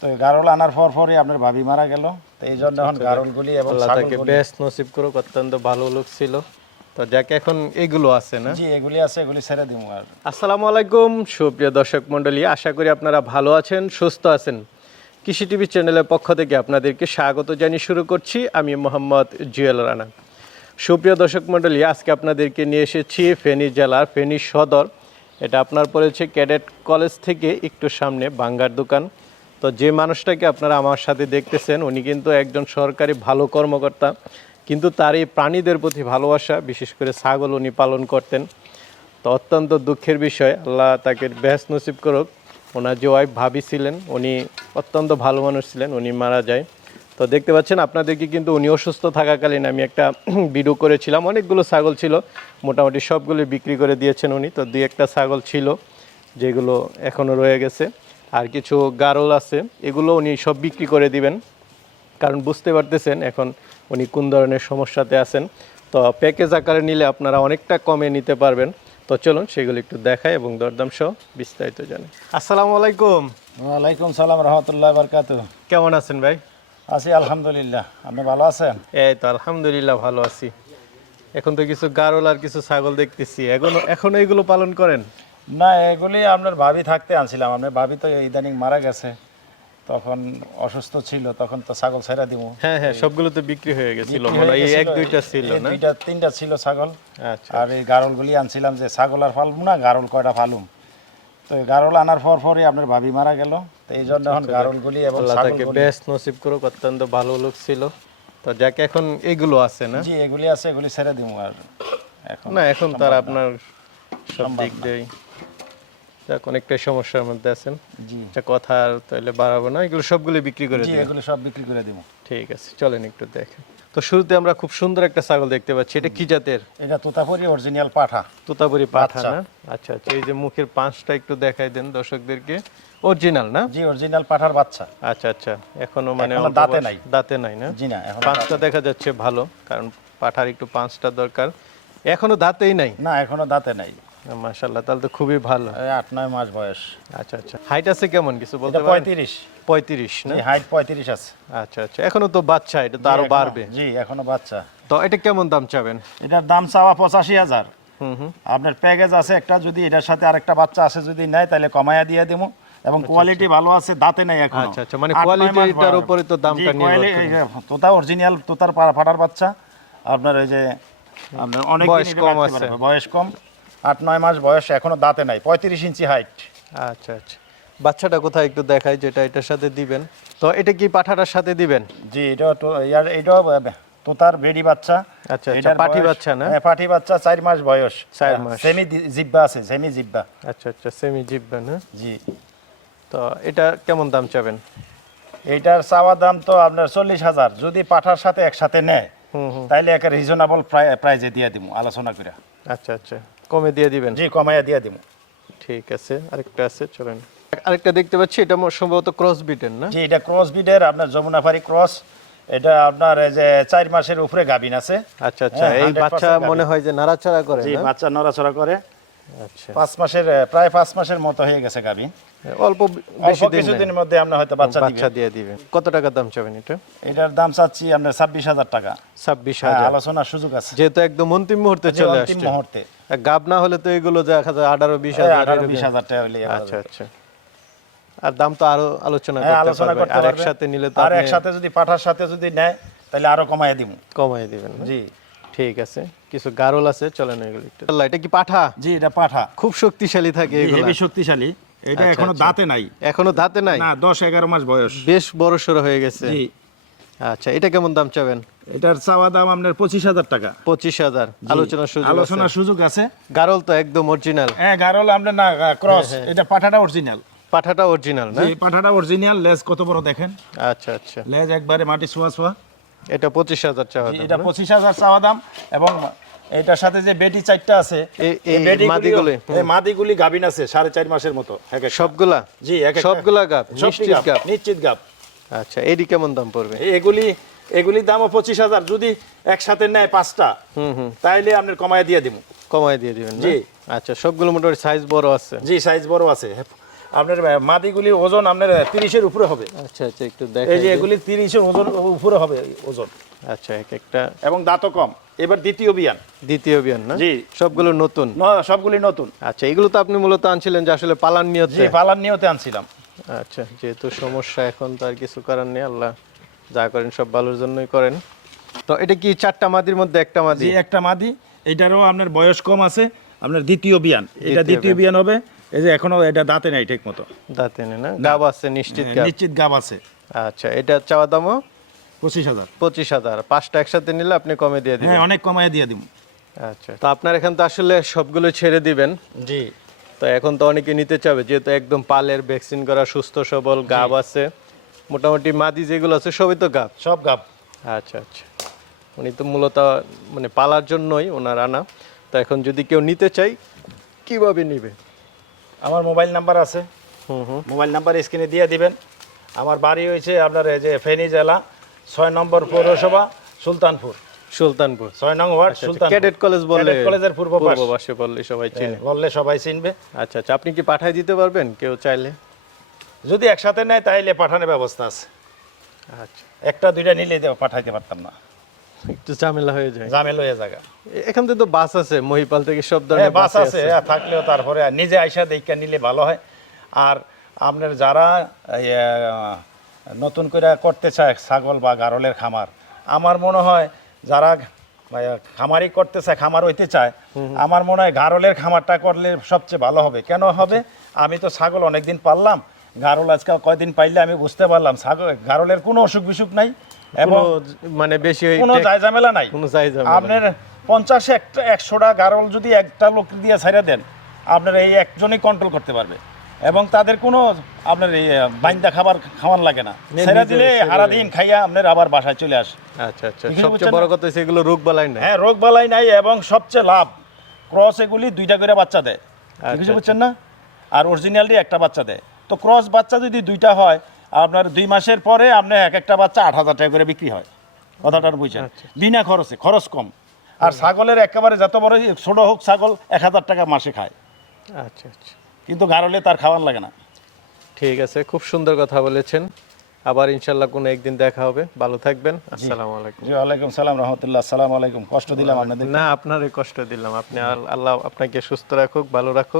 তো গারল আনার পর পরই আপনার ভাবি মারা গেল। তো এই জন্য এখন গারলগুলি এবং তাকে বেশ নসিব করুক অত্যন্ত ভালো লোক ছিল। তো যাকে এখন এগুলো আছে না? জি এগুলি আছে এগুলি ছেড়ে দিব আর। আসসালামু আলাইকুম সুপ্রিয় দর্শক মণ্ডলী আশা করি আপনারা ভালো আছেন সুস্থ আছেন। কৃষি টিভি চ্যানেলের পক্ষ থেকে আপনাদেরকে স্বাগত জানিয়ে শুরু করছি। আমি মোহাম্মদ জুয়েল রানা। সুপ্রিয় দর্শক মণ্ডলী আজকে আপনাদেরকে নিয়ে এসেছি ফেনী জেলার ফেনী সদর। এটা আপনার পড়েছে ক্যাডেট কলেজ থেকে একটু সামনে বাঙ্গার দোকান। তো যে মানুষটাকে আপনারা আমার সাথে দেখতেছেন, উনি কিন্তু একজন সরকারি ভালো কর্মকর্তা, কিন্তু তার এই প্রাণীদের প্রতি ভালোবাসা, বিশেষ করে ছাগল উনি পালন করতেন। তো অত্যন্ত দুঃখের বিষয়, আল্লাহ তাকে বেশ নসিব করুক। ওনার যে ওয়াইফ ভাবি ছিলেন, উনি অত্যন্ত ভালো মানুষ ছিলেন, উনি মারা যায়। তো দেখতে পাচ্ছেন, আপনাদেরকে কিন্তু উনি অসুস্থ থাকাকালীন আমি একটা ভিডিও করেছিলাম। অনেকগুলো ছাগল ছিল, মোটামুটি সবগুলো বিক্রি করে দিয়েছেন উনি। তো দুই একটা ছাগল ছিল, যেগুলো এখনও রয়ে গেছে। আর কিছু গারল আছে এগুলো উনি সব বিক্রি করে দিবেন। কারণ বুঝতে পারতেছেন এখন উনি কোন ধরনের সমস্যাতে আছেন। তো প্যাকেজ আকারে নিলে আপনারা অনেকটা কমে নিতে পারবেন। তো চলুন সেগুলো একটু দেখাই এবং দরদাম সহ বিস্তারিত জানি। আসসালামু আলাইকুম। ওয়ালাইকুম সালাম রহমতুল্লাহ বারকাত কেমন আছেন ভাই? আছি আলহামদুলিল্লাহ। আপনি ভালো আছেন? এই তো আলহামদুলিল্লাহ ভালো আছি। এখন তো কিছু গারল আর কিছু ছাগল দেখতেছি। এখনও এখনও এগুলো পালন করেন? না এগুলি আপনার ভাবি থাকতে আনছিলাম। আপনার ভাবি তো ইদানিং মারা গেছে। তখন অসুস্থ ছিল তখন তো ছাগল ছেড়ে দিব হ্যাঁ হ্যাঁ সবগুলো তো বিক্রি হয়ে গেছিল। মনে এই এক দুইটা ছিল না? দুইটা তিনটা ছিল ছাগল। আচ্ছা। আর এই গারলগুলি আনছিলাম যে ছাগল আর ফালবো না গারল কয়টা ফালুম তো এই গারল আনার পর পরই আপনার ভাবি মারা গেল। তো এই জন্য এখন গারলগুলি এবং তাকে বেশ নসিব করুক অত্যন্ত ভালো লোক ছিল। তো যাকে এখন এগুলো আছে না? জি এগুলি আছে এগুলি ছেড়ে দিব আর এখন না এখন তার আপনার সব দিক দিয়েই। যাক অনেকটাই সমস্যার মধ্যে আছেন। জি। আচ্ছা কথা আর তাহলে বাড়াবো না এগুলো সবগুলো বিক্রি করে দিন এগুলি সব বিক্রি করে দিব। ঠিক আছে চলেন একটু দেখেন। তো শুরুতে আমরা খুব সুন্দর একটা ছাগল দেখতে পাচ্ছি এটা কি জাতের? এটা তোতাপুরি অরিজিনাল পাঠা। তোতাপুরি পাঠা না? আচ্ছা আচ্ছা এই যে মুখের পাঁচটা একটু দেখাই দেন দর্শকদেরকে। অরিজিনাল না? জি অরিজিনাল পাঠার বাচ্চা। আচ্ছা আচ্ছা এখনও মানে দাঁতে নাই। দাঁতে নাই না? জি না এখন পাঁচটা দেখা যাচ্ছে ভালো কারণ পাঠার একটু পাঁচটা দরকার। এখনও দাঁতেই নাই? না এখনও দাঁতে নাই। মাশাল্লাহ তাহলে তো খুবই ভালো। এই আট নয় মাস বয়স। আচ্ছা আচ্ছা। হাইট আছে কেমন কিছু বলতে পারেন? পঁয়ত্রিশ। পঁয়ত্রিশ না? হাইট পঁয়ত্রিশ আছে। আচ্ছা আচ্ছা। এখনও তো বাচ্চা এটা তো আরও বাড়বে। জি এখনও বাচ্চা। তো এটা কেমন দাম চাবেন? এটার দাম চাওয়া পঁচাশি হাজার। হুম হুম। আপনার প্যাকেজ আছে একটা যদি এটার সাথে আরেকটা বাচ্চা আছে যদি নেয় তাহলে কমায়া দিয়ে দেবো এবং কোয়ালিটি ভালো আছে দাঁতে নেই এখন। আচ্ছা, আচ্ছা, মানে quality-টার উপরে তো দামটা নির্ভর। তোতা অরিজিনাল তোতার ফাটার বাচ্চা। আপনার ওই যে আপনার অনেক বয়স কম আছে। বয়স কম। আট নয় মাস বয়স এখনও দাঁতে নাই পঁয়ত্রিশ ইঞ্চি হাইট আচ্ছা আচ্ছা। বাচ্চাটা কোথায় একটু দেখাই যেটা এটার সাথে দিবেন। তো এটা কি পাঠাটার সাথে দিবেন? জি এটা তো ইয়ার এটাও তোতার বেডি বাচ্চা। আচ্ছা, আচ্ছা, এটার পাঠি বাচ্চা না? হ্যাঁ পাঠি বাচ্চা চার মাস বয়স। চার মাস। সেমি জিব্বা আছে সেমি জিব্বা। আচ্ছা আচ্ছা সেমি জিববেন হ্যাঁ জি। তো এটা কেমন দাম চাবেন? এইটার চাওয়া দাম তো আপনার চল্লিশ হাজার। যদি পাঠার সাথে একসাথে নেয় তাইলে একটা রিজনেবল প্রাইজে দিয়ে দিব আলোচনা করে আচ্ছা আচ্ছা। কমে দিয়ে দিবেন? জি কমাইয়া দিয়ে দিব ঠিক আছে আরেকটা আছে চলেন। আরেকটা দেখতে পাচ্ছি এটা সম্ভবত ক্রস বিটের না? জি এটা ক্রস বিটের আপনার যমুনাফারি ক্রস এটা আপনার যে চার মাসের উপরে গাবিন আছে। আচ্ছা আচ্ছা হ্যাঁ, এই বাচ্চা মনে হয় যে নাড়াচাড়া করে জি বাচ্চা নড়াচড়া করে। পাঁচ মাসের প্রায় পাঁচ মাসের মতো হয়ে গেছে অল্প বেশি কিছুদিনের মধ্যে আমরা হয়তো বাচ্চা বাচ্চা দিয়ে দিবেন। কত টাকা দাম চাবেন এটা? এটার দাম চাচ্ছি আপনার ছাব্বিশ হাজার টাকা। ছাব্বিশ হ্যাঁ, হাজার। আলোচনার সুযোগ আছে। যেহেতু একদম অন্তিম মুহূর্তে চলে অন্তিম আসছে। মুহূর্তে। গাব না হলে তো এগুলো দেখা যায় আঠারো বিশ হাজার বিশ হাজার টাকা হলে আচ্ছা আচ্ছা। আর দাম তো আরও আলোচনা হ্যাঁ, করতে আর একসাথে নিলে তো আর একসাথে যদি পাঠার সাথে যদি নেয় তাহলে আরও কমাইয়া দিব কমাই দিবেন জি। ঠিক আছে। কিছু গারল আছে চলেন এগুলো আল্লাহ, এটা কি পাঠা? জি এটা পাঠা। খুব শক্তিশালী থাকে এগুলো। হেভি শক্তিশালী। এটা আচ্ছা, এখনও আচ্ছা। দাঁতে নাই। এখনও দাঁতে নাই? না দশ এগারো মাস বয়স। বেশ বড় সড়ো হয়ে গেছে। জি। আচ্ছা এটা কেমন দাম চাবেন? এটার চাওয়া দাম আপনার পঁচিশ হাজার টাকা। পঁচিশ হাজার। আলোচনার সুযোগ আছে। আলোচনার সুযোগ আছে। গারল তো একদম অরিজিনাল হ্যাঁ গারল আমরা না ক্রস এটা পাঠাটা অরিজিনাল পাঠাটা অরিজিনাল না? এই পাঠাটা অরিজিনাল লেজ কত বড় দেখেন? আচ্ছা আচ্ছা। লেজ একবারে মাটি ছোঁয়া ছোঁয়া। এটা পঁচিশ হাজার চাওয়া দাম এটা? পঁচিশ হাজার চাওয়া দাম এবং এটার সাথে যে বেটি চারটা আছে এই- মাদিগুলি? এই মাদিগুলি গাভিন আছে সাড়ে চার মাসের মতো। সবগুলা? জি এক সবগুলা গাব নিশ্চিত গাব, নিশ্চিত গাব আচ্ছা এডি কেমন দাম পড়বে? এগুলি এগুলির দামও পঁচিশ হাজার যদি একসাথে নেয় পাঁচটা হুম হুম। তাইলে আপনার কমায় দিয়ে দিব কমায় দিয়ে দিবেন না? জি। আচ্ছা সবগুলো মোটামুটি সাইজ বড় আছে। জি সাইজ বড় আছে। আপনার আহ, মাদিগুলির ওজন আপনার তিরিশের উপরে হবে। আচ্ছা আচ্ছা একটু এই যে এগুলি তিরিশের ওজন উপরে হবে ওজন। আচ্ছা এক একটা। এবং দাঁতও কম। এবার দ্বিতীয় বিয়ান। দ্বিতীয় বিয়ান না? জি। সবগুলো নতুন? ন- সবগুলি নতুন। আচ্ছা এগুলো তো আপনি মূলত আনছিলেন যে আসলে পালান নিয়তে? পালার নিয়তে আনছিলাম। আচ্ছা যেহেতু সমস্যা এখন তো আর কিছু করার নেই। আল্লাহ যা করেন সব ভালোর জন্যই করেন। তো এটা কি চারটা মাদির মধ্যে একটা মাদি? একটা মাদি। এটারও আপনার বয়স কম আছে। আপনার দ্বিতীয় বিয়ান। এটা দ্বিতীয় বিয়ান হবে। এই যে এখনও এটা দাঁতে নাই ঠিক মতো দাঁতে নেই না? গাব আছে নিশ্চিত গাব। নিশ্চিত গাব আছে। আচ্ছা এটা চাওয়া দামও পঁচিশ হাজার। পঁচিশ হাজার। পাঁচটা একসাথে নিলে আপনি কমে দিয়ে দিবেন? হ্যাঁ অনেক কমায় দিয়ে দিব। আচ্ছা তো আপনার এখান তো আসলে সবগুলো ছেড়ে দিবেন। জি। তো এখন তো অনেকে নিতে চাবে যেহেতু একদম পালের ভ্যাকসিন করা সুস্থ সবল গাব আছে। মোটামুটি মাদি যেগুলো আছে সবই তো গাব? সব গাব। আচ্ছা আচ্ছা। উনি তো মূলত মানে পালার জন্যই ওনার আনা। তো এখন যদি কেউ নিতে চাই কীভাবে নিবে? আমার মোবাইল নাম্বার আছে। মোবাইল নাম্বার স্ক্রিনে দিয়ে দিবেন। আমার বাড়ি হয়েছে আপনার এই যে ফেনী জেলা ছয় নম্বর পৌরসভা সুলতানপুর। সুলতানপুর। ছয় নং ওয়ার্ড সুলতানপুর। ক্যাডেট কলেজ বললে কলেজের পূর্ব পাশ পূর্ব পাশে বললে সবাই চেনে। বললে সবাই চিনবে। আচ্ছা আচ্ছা। আপনি কি পাঠাই দিতে পারবেন কেউ চাইলে? যদি একসাথে নেয় তাইলে পাঠানোর ব্যবস্থা আছে। আচ্ছা। একটা দুইটা নিলে পাঠাইতে পারতাম না। একটু ঝামেলা হয়ে যায়। জামেল হয়ে জায়গা এখান থেকে তো বাস আছে মহিপাল থেকে সব হ্যাঁ ধরনের বাস বাস আছে হ্যাঁ, থাকলেও তারপরে নিজে আইসা দেখা নিলে ভালো হয়। আর আপনার যারা নতুন করে করতে চায় ছাগল বা গারলের খামার আমার মনে হয় যারা খামারি করতে চায় খামার হইতে চায় আমার মনে হয় গারলের খামারটা করলে সবচেয়ে ভালো হবে। কেন হবে? আমি তো ছাগল অনেকদিন পারলাম গারল আজকে কয়দিন পাইলে আমি বুঝতে পারলাম ছাগল গারলের কোনো অসুখ বিসুখ নাই। এবং মানে বেশি কোনো যায় ঝামেলা নাই। কোনো যাই ঝামেলা আপনার পঞ্চাশে একটা একশোটা গারল যদি একটা লোক দিয়ে দেন আপনার এই একজনই কন্ট্রোল করতে পারবে। এবং তাদের কোনো আপনার এই বাইন্দা খাবার খাওয়ার লাগে না। দিলে সারাদিন খাইয়া আপনার আবার বাসায় চলে আসে। আচ্ছা আচ্ছা সবচেয়ে বড় কথা রোগ বালাই না হ্যাঁ রোগ বালাই নাই এবং সবচেয়ে লাভ ক্রস এগুলি দুইটা করে বাচ্চা দেয়। আচ্ছা, কিছু বুঝছেন না? আর অরিজিনালি একটা বাচ্চা দেয়। তো ক্রস বাচ্চা যদি দুইটা হয় আপনার দুই মাসের পরে আপনার এক একটা বাচ্চা আট হাজার টাকা করে বিক্রি হয়। কথাটা বুঝছেন? আচ্ছা। বিনা খরচে খরচ কম। আর ছাগলের একেবারে যত বড় ছোট হোক ছাগল এক হাজার টাকা মাসে খায়। আচ্ছা আচ্ছা। কিন্তু গারলে তার খাওয়ার লাগে না। ঠিক আছে খুব সুন্দর কথা বলেছেন। আবার ইনশাল্লাহ কোনো একদিন দেখা হবে। ভালো থাকবেন। আসসালামু আলাইকুম। জি ওয়ালাইকুম সালাম রহমতুল্লাহ। আসসালামু আলাইকুম। কষ্ট দিলাম আপনাদের না আপনারই কষ্ট দিলাম। আপনি আল- আল্লাহ আপনাকে সুস্থ রাখুক ভালো রাখুক।